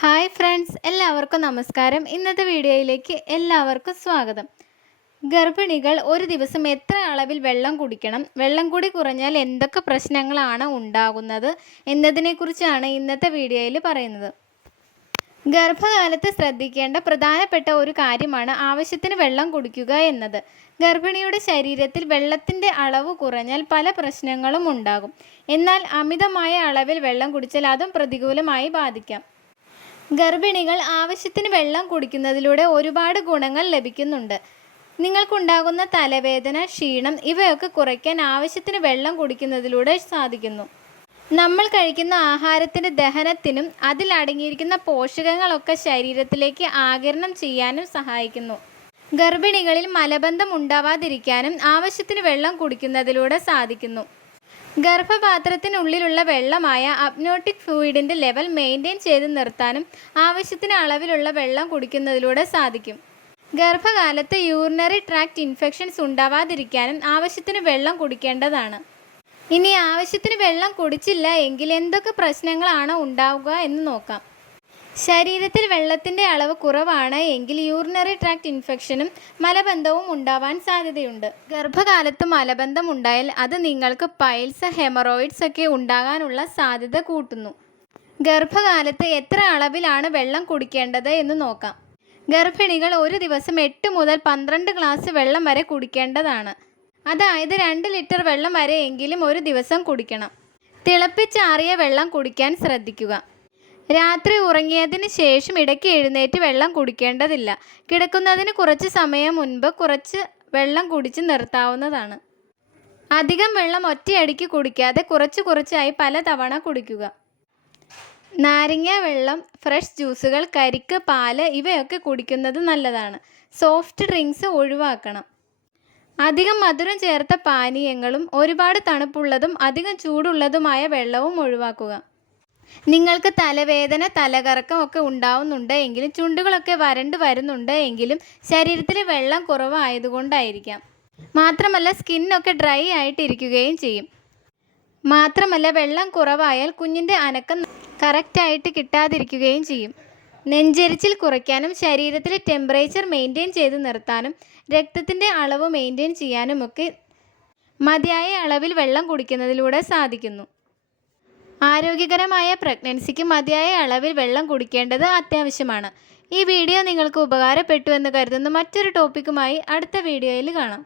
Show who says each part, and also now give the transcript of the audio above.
Speaker 1: Hi friends എല്ലാവർക്കും നമസ്കാരം. ഇന്നത്തെ വീഡിയോയിലേക്ക് എല്ലാവർക്കും സ്വാഗതം. ഗർഭിണികൾ ഒരു ദിവസം എത്ര അളവിൽ വെള്ളം കുടിക്കണം? വെള്ളം കൂടി കുറഞ്ഞാൽ എന്തൊക്കെ പ്രശ്നങ്ങളാണ് ഉണ്ടാകുന്നത് എന്നതിനെക്കുറിച്ചാണ് ഇന്നത്തെ വീഡിയോയിൽ പറയുന്നത്. ഗർഭകാലത്ത് ശ്രദ്ധിക്കേണ്ട പ്രധാനപ്പെട്ട ഒരു കാര്യമാണ് ആവശ്യത്തിന് വെള്ളം കുടിക്കുക എന്നത്. ഗർഭിണിയുടെ ശരീരത്തിൽ വെള്ളത്തിന്റെ അളവ് കുറഞ്ഞാൽ പല പ്രശ്നങ്ങളും ഉണ്ടാകും. എന്നാൽ അമിതമായ അളവിൽ വെള്ളം കുടിച്ചാൽ അതും പ്രതികൂലമായി ബാധിക്കാം. ഗർഭിണികൾ ആവശ്യത്തിന് വെള്ളം കുടിക്കുന്നതിലൂടെ ഒരുപാട് ഗുണങ്ങൾ ലഭിക്കുന്നുണ്ട്. നിങ്ങൾക്കുണ്ടാകുന്ന തലവേദന ക്ഷീണം ഇവയൊക്കെ കുറയ്ക്കാൻ ആവശ്യത്തിന് വെള്ളം കുടിക്കുന്നതിലൂടെ സാധിക്കുന്നു. നമ്മൾ കഴിക്കുന്ന ആഹാരത്തിന്റെ ദഹനത്തിനും അതിൽ അടങ്ങിയിരിക്കുന്ന പോഷകങ്ങളൊക്കെ ശരീരത്തിലേക്ക് ആകിരണം ചെയ്യാനും സഹായിക്കുന്നു. ഗർഭിണികളിൽ മലബന്ധം ഉണ്ടാവാതിരിക്കാനും ആവശ്യത്തിന് വെള്ളം കുടിക്കുന്നതിലൂടെ സാധിക്കുന്നു. ഗർഭപാത്രത്തിനുള്ളിലുള്ള വെള്ളമായ അപ്നോട്ടിക് ഫ്ലൂയിഡിന്റെ ലെവൽ മെയിന്റെയിൻ ചെയ്ത് നിർത്താനും ആവശ്യത്തിന് അളവിലുള്ള വെള്ളം കുടിക്കുന്നതിലൂടെ സാധിക്കും. ഗർഭകാലത്ത് യൂറിനറി ട്രാക്ട് ഇൻഫെക്ഷൻസ് ഉണ്ടാവാതിരിക്കാനും ആവശ്യത്തിന് വെള്ളം കുടിക്കേണ്ടതാണ്. ഇനി ആവശ്യത്തിന് വെള്ളം കുടിച്ചില്ല എങ്കിൽ എന്തൊക്കെ പ്രശ്നങ്ങളാണ് ഉണ്ടാവുക എന്ന് നോക്കാം. ശരീരത്തിൽ വെള്ളത്തിന്റെ അളവ് കുറവാണ് എങ്കിൽ യൂറിനറി ട്രാക്ട് ഇൻഫെക്ഷനും മലബന്ധവും ഉണ്ടാവാൻ സാധ്യതയുണ്ട്. ഗർഭകാലത്ത് മലബന്ധം ഉണ്ടായാൽ അത് നിങ്ങൾക്ക് പൈൽസ് ഹെമറോയിഡ്സ് ഒക്കെ ഉണ്ടാകാനുള്ള സാധ്യത കൂട്ടുന്നു. ഗർഭകാലത്ത് എത്ര അളവിലാണ് വെള്ളം കുടിക്കേണ്ടത് എന്ന് നോക്കാം. ഗർഭിണികൾ ഒരു ദിവസം എട്ട് മുതൽ പന്ത്രണ്ട് ഗ്ലാസ് വെള്ളം വരെ കുടിക്കേണ്ടതാണ്. അതായത് രണ്ട് ലിറ്റർ വെള്ളം വരെയെങ്കിലും ഒരു ദിവസം കുടിക്കണം. തിളപ്പിച്ചാറിയ വെള്ളം കുടിക്കാൻ ശ്രദ്ധിക്കുക. രാത്രി ഉറങ്ങിയതിന് ശേഷം ഇടയ്ക്ക് എഴുന്നേറ്റ് വെള്ളം കുടിക്കേണ്ടതില്ല. കിടക്കുന്നതിന് കുറച്ച് സമയം മുൻപ് കുറച്ച് വെള്ളം കുടിച്ച് നിർത്താവുന്നതാണ്. അധികം വെള്ളം ഒറ്റയടിക്ക് കുടിക്കാതെ കുറച്ച് കുറച്ചായി പല തവണ കുടിക്കുക. നാരങ്ങ വെള്ളം ഫ്രഷ് ജ്യൂസുകൾ കരിക്ക് പാൽ ഇവയൊക്കെ കുടിക്കുന്നത് നല്ലതാണ്. സോഫ്റ്റ് ഡ്രിങ്ക്സ് ഒഴിവാക്കണം. അധികം മധുരം ചേർത്ത പാനീയങ്ങളും ഒരുപാട് തണുപ്പുള്ളതും അധികം ചൂടുള്ളതുമായ വെള്ളവും ഒഴിവാക്കുക. നിങ്ങൾക്ക് തലവേദന തലകറക്കം ഒക്കെ ഉണ്ടാവുന്നുണ്ട് എങ്കിലും ചുണ്ടുകളൊക്കെ വരണ്ട് വരുന്നുണ്ട് എങ്കിലും ശരീരത്തിൽ വെള്ളം കുറവായതുകൊണ്ടായിരിക്കാം. മാത്രമല്ല സ്കിന്നൊക്കെ ഡ്രൈ ആയിട്ടിരിക്കുകയും ചെയ്യും. മാത്രമല്ല വെള്ളം കുറവായാൽ കുഞ്ഞിന്റെ അനക്കം കറക്റ്റായിട്ട് കിട്ടാതിരിക്കുകയും ചെയ്യും. നെഞ്ചരിച്ചിൽ കുറയ്ക്കാനും ശരീരത്തിലെ ടെമ്പറേച്ചർ മെയിന്റെയിൻ ചെയ്ത് നിർത്താനും രക്തത്തിന്റെ അളവ് മെയിന്റെയിൻ ചെയ്യാനുമൊക്കെ മതിയായ അളവിൽ വെള്ളം കുടിക്കുന്നതിലൂടെ സാധിക്കുന്നു. ആരോഗ്യകരമായ പ്രഗ്നൻസിക്ക് മതിയായ അളവിൽ വെള്ളം കുടിക്കേണ്ടത് അത്യാവശ്യമാണ്. ഈ വീഡിയോ നിങ്ങൾക്ക് ഉപകാരപ്പെട്ടു എന്ന് കരുതുന്നു മറ്റൊരു ടോപ്പിക്കുമായി അടുത്ത വീഡിയോയിൽ കാണാം.